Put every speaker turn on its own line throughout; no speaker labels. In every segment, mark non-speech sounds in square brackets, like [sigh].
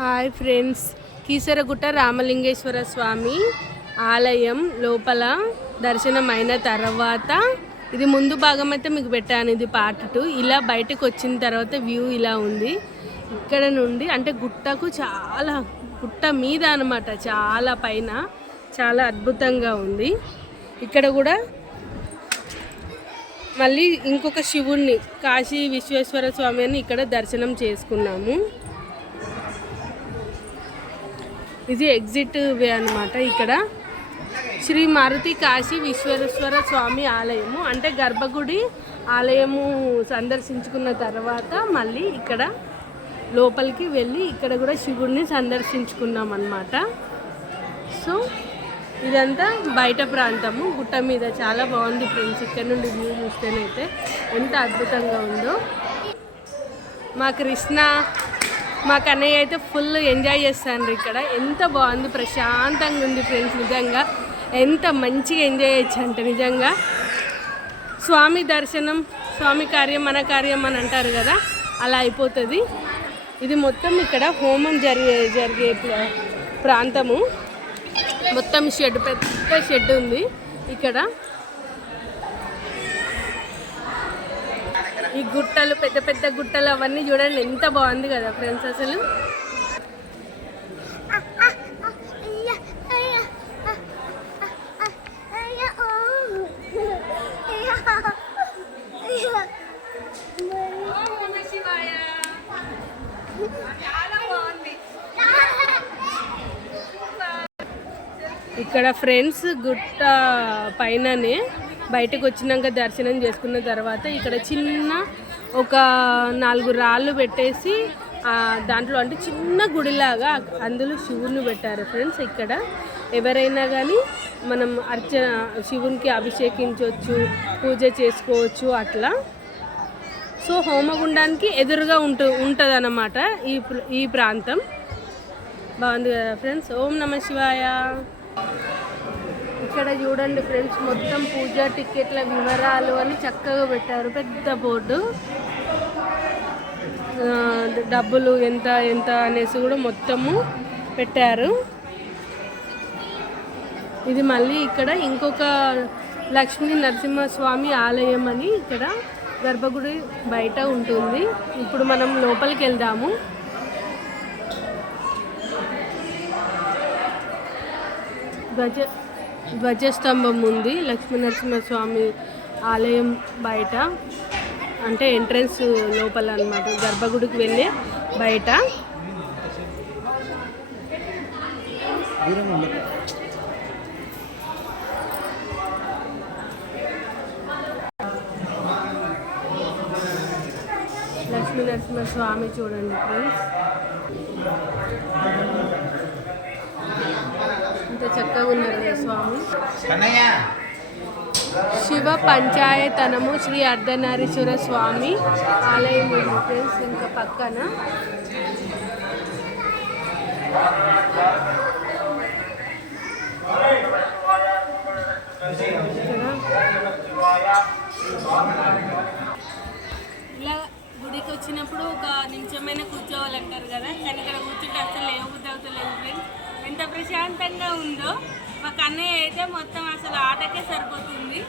Hi friends. Keesaragutta Ramalingeswara Swamy ఆలయం లోపల దర్శనం అయిన తర్వాత ఇది ముందు భాగం అయితే మీకు పెట్టాను ఇది పార్ట్ టూ ఇలా బయటకు వచ్చిన తర్వాత వ్యూ ఇలా ఉంది. ఇక్కడ నుండి అంటే గుట్టకు చాలా గుట్ట మీద అనమాట చాలా పైన చాలా అద్భుతంగా ఉంది. ఇక్కడ కూడా మళ్ళీ ఇంకొక శివుణ్ణి కాశీ విశ్వేశ్వర స్వామి అని ఇక్కడ దర్శనం చేసుకున్నాము. ఇది ఎగ్జిట్ వే అనమాట ఇక్కడ. శ్రీ మారుతి కాశీ విశ్వేశ్వర స్వామి ఆలయము. అంటే గర్భగుడి ఆలయము సందర్శించుకున్న తర్వాత మళ్ళీ ఇక్కడ లోపలికి వెళ్ళి ఇక్కడ కూడా శివుడిని సందర్శించుకున్నాం అన్నమాట సో ఇదంతా బయట ప్రాంతము. గుట్ట మీద చాలా బాగుంది ఫ్రెండ్స్. ఇక్కడ నుండి వ్యూ చూస్తేనైతే ఎంత అద్భుతంగా ఉందో. మా కృష్ణ మా కన్నయ్య అయితే ఫుల్ ఎంజాయ్ చేస్తాను ఇక్కడ. ఎంత బాగుంది ప్రశాంతంగా ఉంది ఫ్రెండ్స్ నిజంగా. ఎంత మంచిగా ఎంజాయ్ చేయొచ్చు నిజంగా. స్వామి దర్శనం స్వామి కార్యం మన కార్యం అని అంటారు కదా అలా అయిపోతుంది. ఇది మొత్తం ఇక్కడ హోమం జరిగే జరిగే ప్రాంతము. మొత్తం షెడ్ పెద్ద షెడ్ ఉంది ఇక్కడ. ఈ గుట్టలు పెద్ద పెద్ద గుట్టలు అవన్నీ చూడండి ఎంత బాగుంది కదా ఫ్రెండ్స్ అసలు. ఇక్కడ ఫ్రెండ్స్ గుట్ట పైననే బయటకు వచ్చినాక దర్శనం చేసుకున్న తర్వాత ఇక్కడ చిన్న ఒక నాలుగు రాళ్ళు పెట్టేసి దాంట్లో అంటే చిన్న గుడిలాగా అందులో శివుని పెట్టారు ఫ్రెండ్స్ ఇక్కడ. ఎవరైనా కానీ మనం అర్చన శివునికి అభిషేకించవచ్చు పూజ చేసుకోవచ్చు అట్లా. సో హోమగుండానికి ఎదురుగా ఉంటు ఉంటుంది అన్నమాట ఈ ఈ ప్రాంతం. బాగుంది కదా ఫ్రెండ్స్ ఓం నమ శివాయ. ఇక్కడ చూడండి ఫ్రెండ్స్ మొత్తం పూజా టికెట్ల వివరాలు అని చక్కగా పెట్టారు. పెద్ద బోర్డు. డబ్బులు ఎంత ఎంత అనేసి కూడా మొత్తము పెట్టారు. ఇది మళ్ళీ ఇక్కడ ఇంకొక లక్ష్మీ నరసింహస్వామి ఆలయం అని ఇక్కడ గర్భగుడి బయట ఉంటుంది. ఇప్పుడు మనం లోపలికి వెళ్దాము. గజ ధ్వజస్తంభం ఉంది. లక్ష్మీనరసింహస్వామి ఆలయం బయట. అంటే ఎంట్రన్స్ లోపల అన్నమాట. గర్భగుడికి వెళ్ళే బయట. లక్ష్మీనరసింహ స్వామి చూడండి ఫ్రెండ్స్ ఇంత చక్కగా ఉన్నారు స్వామి. శివ పంచాయతనము శ్రీ అర్ధనారీశ్వర స్వామి ఆలయం ఉంది ఫ్రెండ్స్ ఇంకా పక్కన. ఇలా గుడికి వచ్చినప్పుడు ఒక నిమిషమైనా కూర్చోవాలంటారు కదా కానీ ఇక్కడ కూర్చుంటే అసలు లేవబుద్ధి అవుతలేదు ఫ్రెండ్స్. ప్రశాంతంగా ఉందో మా కన్నయ్య అయితే మొత్తం అసలు ఆటకే సరిపోతుంది.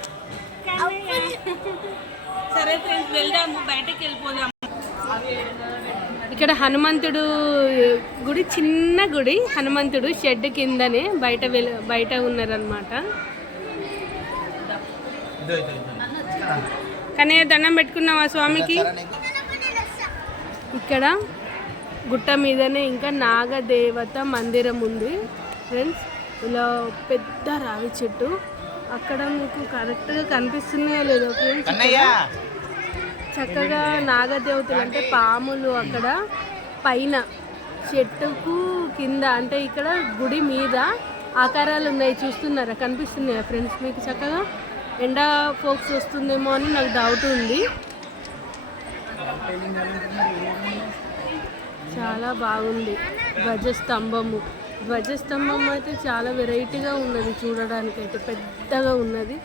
[laughs] సరే ఫ్రెండ్స్ వెళ్దాము బయటకు వెళ్ళిపోదాం ఇక్కడ హనుమంతుడు గుడి చిన్న గుడి. హనుమంతుడు షెడ్ కిందనే బయట బయట ఉన్నారనమాట కన్నయ్య దండం పెట్టుకున్నావా స్వామికి? ఇక్కడ గుట్ట మీదనే ఇంకా నాగదేవత మందిరం ఉంది. ఫ్రెండ్స్ ఇలా పెద్ద రావి చెట్టు. అక్కడ మీకు కరెక్ట్గా కనిపిస్తున్నాయో లేదో ఫ్రెండ్స్ చక్కగా నాగదేవతలు అంటే పాములు అక్కడ పైన చెట్టుకు కింద అంటే ఇక్కడ గుడి మీద ఆకారాలు ఉన్నాయి చూస్తున్నారా? కనిపిస్తున్నాయా ఫ్రెండ్స్ మీకు చక్కగా? ఎండా ఫోక్స్ వస్తుందేమో అని నాకు డౌట్ ఉంది. చాలా బాగుంది. ధ్వజస్తంభము. ధ్వజస్తంభం అయితే చాలా వెరైటీగా ఉన్నది చూడడానికి అయితే పెద్దగా ఉన్నది.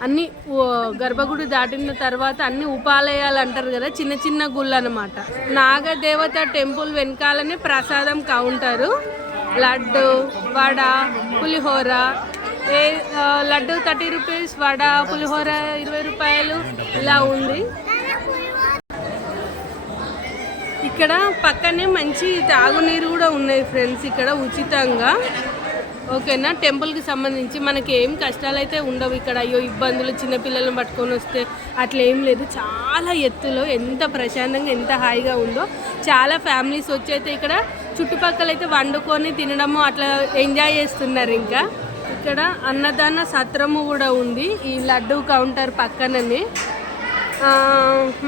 అన్ని ఓ, గర్భగుడి దాటిన తర్వాత అన్ని ఉపాలయాలు అంటారు కదా చిన్న చిన్న గుళ్ళు అనమాట నాగదేవత టెంపుల్ వెనకాలనే ప్రసాదం counter laddu vada pulihora a laddu thirty rupees vada pulihora ఇరవై రూపాయలు ఇలా ఉంది. ఇక్కడ పక్కనే మంచి తాగునీరు కూడా ఉన్నాయి ఫ్రెండ్స్ ఇక్కడ ఉచితంగా. ఓకేనా? టెంపుల్కి సంబంధించి మనకి ఏం కష్టాలు అయితే ఉండవు ఇక్కడ. అయ్యో ఇబ్బందులు చిన్నపిల్లలను పట్టుకొని వస్తే అట్లా ఏం లేదు. చాలా ఎత్తులో ఎంత ప్రశాంతంగా ఎంత హాయిగా ఉందో. చాలా ఫ్యామిలీస్ వచ్చి అయితే ఇక్కడ చుట్టుపక్కల అయితే వండుకొని తినడము అట్లా ఎంజాయ్ చేస్తున్నారు ఇంకా. ఇక్కడ అన్నదాన సత్రము కూడా ఉంది. ఈ లడ్డు కౌంటర్ పక్కననే.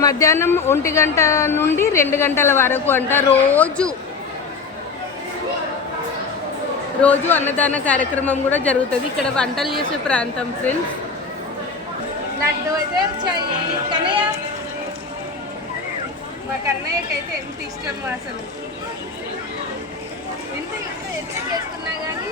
మధ్యాహ్నం ఒంటి గంట నుండి రెండు గంటల వరకు అంట రోజు. రోజు అన్నదాన కార్యక్రమం కూడా జరుగుతుంది. ఇక్కడ వంటలు చేసే ప్రాంతం ఫ్రెండ్స్ లడ్డు అయితే కన్నయ్య? మా కన్నయ్యకైతే ఎంత ఇష్టం అసలు. ఎంత ఇష్టం? ఎంత చేస్తున్నా కానీ